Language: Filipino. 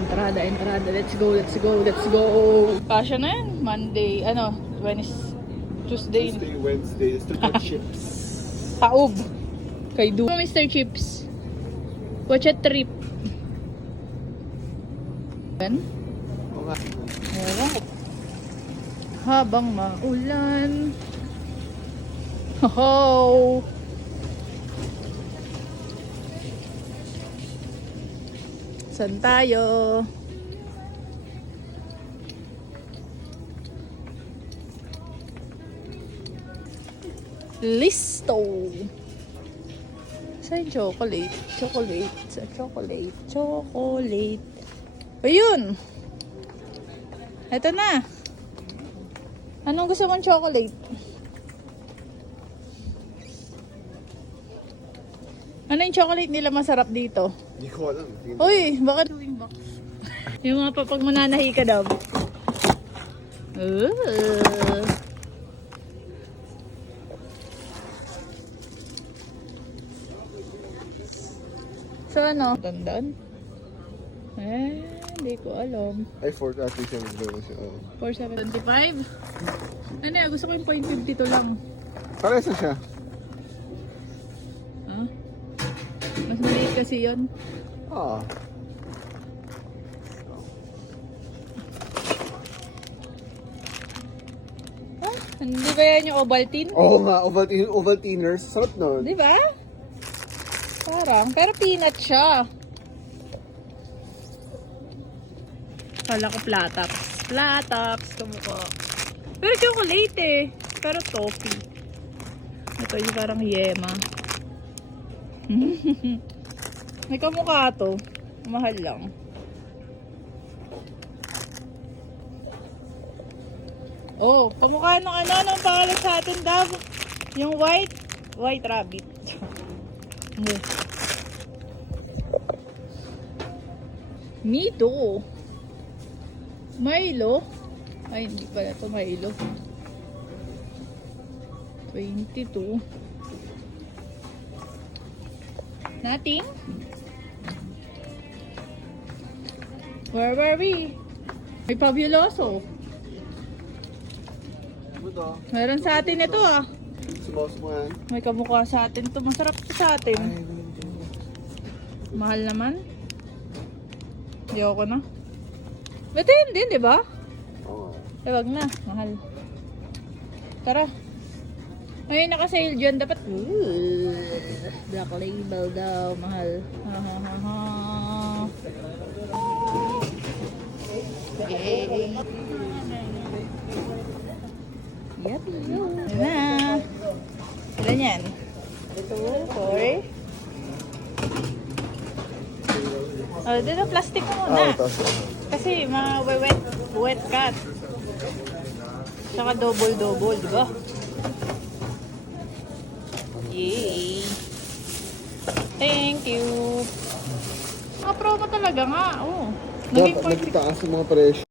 Entrada, entrada. Let's go, let's go, let's go. Kasya na yan. Monday, Wednesday, Tuesday. Tuesday, Wednesday, is to get chips. Taob. Kay Du. Mr. Chips. Watch a trip. Yan. Oo nga. Ewan ko. Habang maulan. Ho! Saan tayo? Listo! Saan chocolate? Chocolate. Sa chocolate. Chocolate. Ayun! Ito na! Anong gusto mong chocolate? Ano yung chocolate nila masarap dito? Hindi ko alam. Uy, bakit? Yung mga pag mananahi ka daw. So ano? Tandaan? Hindi ko alam. Ay, 4.37 siya. 4.725? Ano yan? Gusto ko yung 0.52 lang. Parehas na siya. Ah? Mas maliit kasi yun. Ah. Ah, hindi ba yan yung Ovaltine? Oo nga, Ovaltiners. Sarap nun. Di ba? Parang, pero peanut siya. Kala ko plataps. Plataps, kamukha. Pero chocolate eh. Pero toffee. Ito yung parang yema. May kamukha to. Mahal lang. Oh, kamukha nung anong pangalan sa atin daw? Yung white rabbit. Mito. Milo. Ay, hindi pala ito Milo. 22. Nothing? Where were we? May Fabuloso. Ano to? Meron sa atin ito ah. Sumawas mo yan. May kamukha sa atin to. Masarap to sa atin. Ay, Mahal naman. Hindi ako na. Ba't hindi, di ba? oo. Wag na. Mahal. Tara. May naka-sale dyan. Dapat, black label daw. Mahal. Ha ha ha ha. Okay. Yep. Yan na. Ilan yan? 2, 4. Oh, dito plastic mo muna. Kasi mga wet cut. Saka double, di ba? Yay! Thank you! Mga promo talaga nga, oh. Naging Dapat nagtaas yung mga presyo.